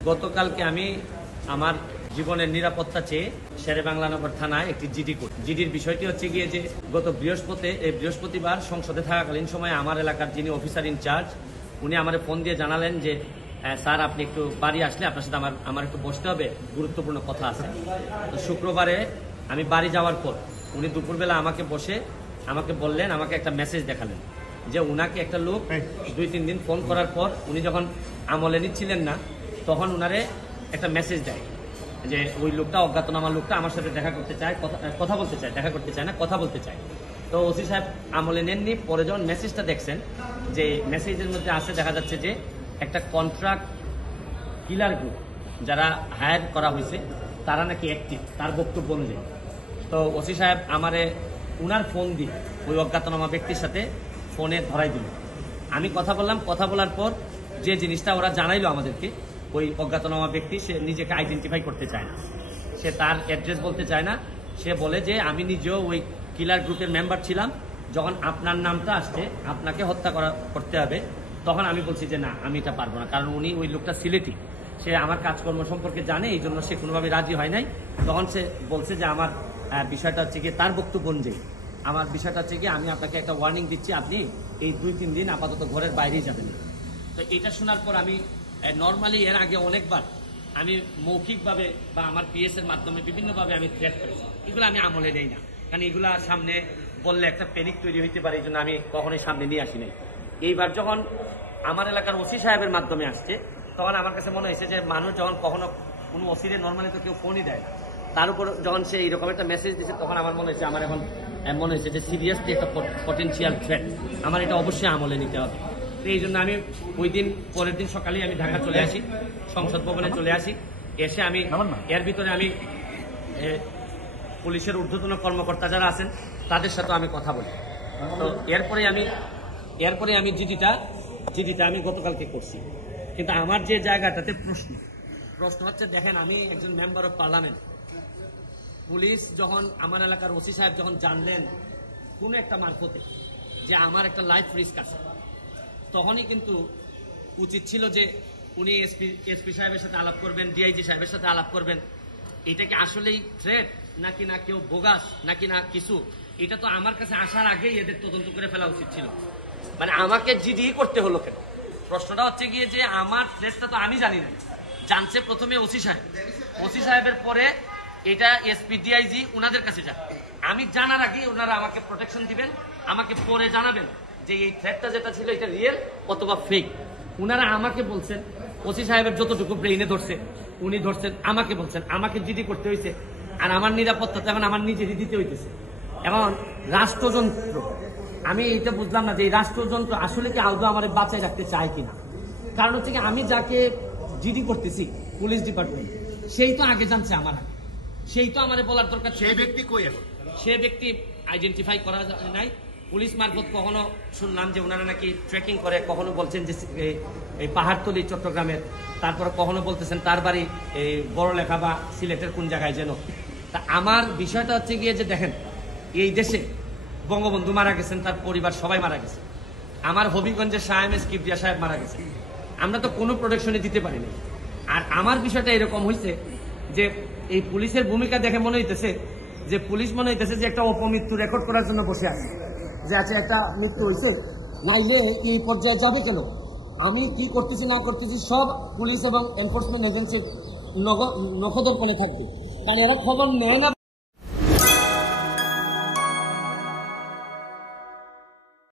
গতকালকে আমি আমার জীবনের নিরাপত্তা চেয়ে শেরেবাংলানগর থানায় একটি জিডি করি। জিডির বিষয়টি হচ্ছে গিয়ে যে গত বৃহস্পতিবার সংসদে থাকাকালীন সময়ে আমার এলাকার যিনি অফিসার ইনচার্জ উনি আমার ফোন দিয়ে জানালেন যে স্যার আপনি একটু বাড়ি আসলে আপনার সাথে আমার একটু বসতে হবে, গুরুত্বপূর্ণ কথা আছে। তো শুক্রবারে আমি বাড়ি যাওয়ার পর উনি দুপুরবেলা আমাকে বসে আমাকে বললেন, আমাকে একটা মেসেজ দেখালেন যে উনাকে একটা লোক 2-3 দিন ফোন করার পর উনি যখন আমলে নিচ্ছিলেন না তখন উনারে একটা মেসেজ দেয় যে ওই লোকটা, অজ্ঞাতনামা লোকটা আমার সাথে দেখা করতে চায়, কথা বলতে চায়, দেখা করতে চায় না, কথা বলতে চায়। তো ওসি সাহেব আমলে নেননি। পরে যখন মেসেজটা দেখছেন যে মেসেজের মধ্যে আসে দেখা যাচ্ছে যে একটা কন্ট্রাক্ট কিলার গ্রুপ যারা হায়ার করা হয়েছে তারা নাকি অ্যাক্টিভ, তার বক্তব্য অনুযায়ী। তো ওসি সাহেব আমারে উনার ফোন দিয়ে ওই অজ্ঞাতনামা ব্যক্তির সাথে ফোনে ধরাই দিল। আমি কথা বললাম, কথা বলার পর যে জিনিসটা ওরা জানাইলো আমাদেরকে, ওই অজ্ঞাতনামা ব্যক্তি সে নিজেকে আইডেন্টিফাই করতে চায় না, সে তার অ্যাড্রেস বলতে চায় না। সে বলে যে আমি নিজেও ওই কিলার গ্রুপের মেম্বার ছিলাম, যখন আপনার নামটা আসছে আপনাকে হত্যা করতে হবে তখন আমি বলছি যে না আমি এটা পারবো না, কারণ উনি ওই লোকটা সিলেটি, সে আমার কাজকর্ম সম্পর্কে জানে, এই জন্য সে কোনোভাবে রাজি হয় নাই। তখন সে বলছে যে আমার বিষয়টা হচ্ছে গিয়ে তার বক্তব্য অনুযায়ী আমার বিষয়টা হচ্ছে গিয়ে আমি আপনাকে একটা ওয়ার্নিং দিচ্ছি, আপনি এই 2-3 দিন আপাতত ঘরের বাইরেই যাবেন। তো এটা শোনার পর আমি নর্মালি এর আগে অনেকবার আমি মৌখিকভাবে বা আমার পিএস এর মাধ্যমে বিভিন্নভাবে আমি থ্রেট করেছি, এগুলো আমি আমলে নেই না, কারণ এগুলা সামনে বললে একটা প্যানিক তৈরি হইতে পারে, এই জন্য আমি কখনোই সামনে নিয়ে আসি নাই। এইবার যখন আমার এলাকার ওসি সাহেবের মাধ্যমে আসছে তখন আমার কাছে মনে হয়েছে যে মানুষ যখন কখনো কোনো ওসিরে নর্মালি তো কেউ ফোনই দেয় না, তার উপর যখন সে এইরকম একটা মেসেজ দিচ্ছে তখন আমার মনে হয়েছে, আমার এখন মনে হয়েছে যে সিরিয়াসলি একটা পটেনশিয়াল থ্রেট, আমার এটা অবশ্যই আমলে নিতে হবে। তো এই জন্য আমি ওই দিন পরের দিন সকালেই আমি ঢাকা চলে আসি, সংসদ ভবনে চলে আসি। এসে আমি এর ভিতরে আমি পুলিশের ঊর্ধ্বতন কর্মকর্তা যারা আছেন তাদের সাথে আমি কথা বলি। তো এরপরে আমি জিডিটা আমি গতকালকে করছি। কিন্তু আমার যে জায়গাটাতে প্রশ্ন হচ্ছে, দেখেন আমি একজন মেম্বার অফ পার্লামেন্ট, পুলিশ যখন আমার এলাকার ওসি সাহেব যখন জানলেন কোনো একটা মারফতে যে আমার একটা লাইফ রিস্ক আছে, তখনই কিন্তু উচিত ছিল যে উনি এসপি সাহেবের সাথে আলাপ করবেন, ডিআইজি সাহেবের সাথে আলাপ করবেন। এটা কি আসলেই থ্রেট নাকি না কেউ বোগাস নাকি না কিছু, এটা তো আমার কাছে আসার আগেই এদের তদন্ত করে ফেলা উচিত ছিল। মানে আমাকে জিডি করতে হলো কেন? প্রশ্নটা হচ্ছে গিয়ে যে আমার থ্রেটটা তো আমি জানি না, জানছে প্রথমে ওসি সাহেবের পরে এটা এসপি ডিআইজি ওনাদের কাছে যায়। আমি জানার আগে ওনারা আমাকে প্রোটেকশন দিবেন, আমাকে পরে জানাবেন যে এই থ্রেটটা যেটা ছিল এটা রিয়েল অথবা ফেক। উনারা আমাকে বলছেন, ওসি সাহেবের যতটুকু ব্রেইনে ধরছে উনি ধরছেন, আমাকে বলছেন, আমাকে জিডি করতে হয়েছে, আর আমার নিরাপত্তা এখন আমার নিজেরই দিতে হইতেছে। এখন রাষ্ট্রযন্ত্র, আমি এটা বুঝলাম না যে এই রাষ্ট্রযন্ত্র আসলে কি আদৌ আমার বাঁচায় রাখতে চায় কিনা। কারণ হচ্ছে কি আমি যাকে জিডি করতেছি পুলিশ ডিপার্টমেন্ট, সেই তো আগে জানছে আমার আগে, সেই তো আমার বলার দরকার। সেই ব্যক্তি কই এখন? সে ব্যক্তি আইডেন্টিফাই করা নাই। পুলিশ মারফত কখনো শুনলাম যে ওনারা নাকি ট্রেকিং করে, কখনো বলছেন যে এই পাহাড়তলি চট্টগ্রামের, তারপর কখনো বলতেছেন তার বাড়ি এই বড়লেখা বা সিলেটের কোন জায়গায় যেন। তা আমার বিষয়টা হচ্ছে গিয়ে যে দেখেন এই দেশে বঙ্গবন্ধু মারা গেছেন, তার পরিবার সবাই মারা গেছে, আমার হবিগঞ্জের শাহ এম এস কিবরিয়া সাহেব মারা গেছে, আমরা তো কোনো প্রোটেকশনে দিতে পারিনি। আর আমার বিষয়টা এরকম হয়েছে যে এই পুলিশের ভূমিকা দেখে মনে হইতেছে যে পুলিশ মনে হইতেছে যে একটা অপমৃত্যু রেকর্ড করার জন্য বসে আছে, যে আছে একটা মৃত্যু হয়েছে, নাইলে এই পর্যায়ে যাবে কেন, আমি কি করতেছি না করতেছি সব পুলিশ এবং এনফোর্সমেন্ট এজেন্সির নখদর্পণে থাকবে, কারণ এরা খবর নেয় না।